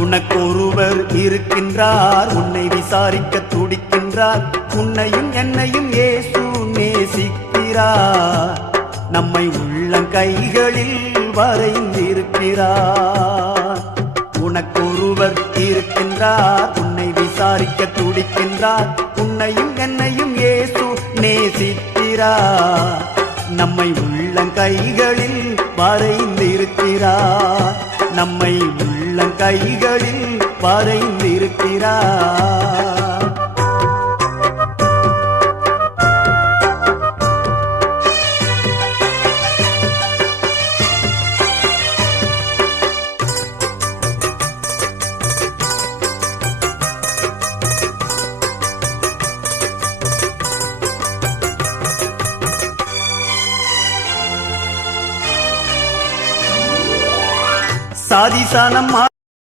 உனக்கொருவர் இருக்கின்றார், உன்னை விசாரிக்க துடிக்கின்றார். உன்னையும் என்னையும் இயேசு நேசிக்கிறார், நம்மை உள்ளங்கைகளில் வரைந்திருக்கிறார். உனக்கொருவர் இருக்கின்றார், உன்னை விசாரிக்க துடிக்கின்றார். உன்னையும் என்னையும் இயேசு நேசிக்கிறார், நம்மை உள்ளங்கைகளில் வரைந்திருக்கிறார். நம்மை உள்ளங்கைகளில் வரைந்திருக்கிறார். சாதிசானம்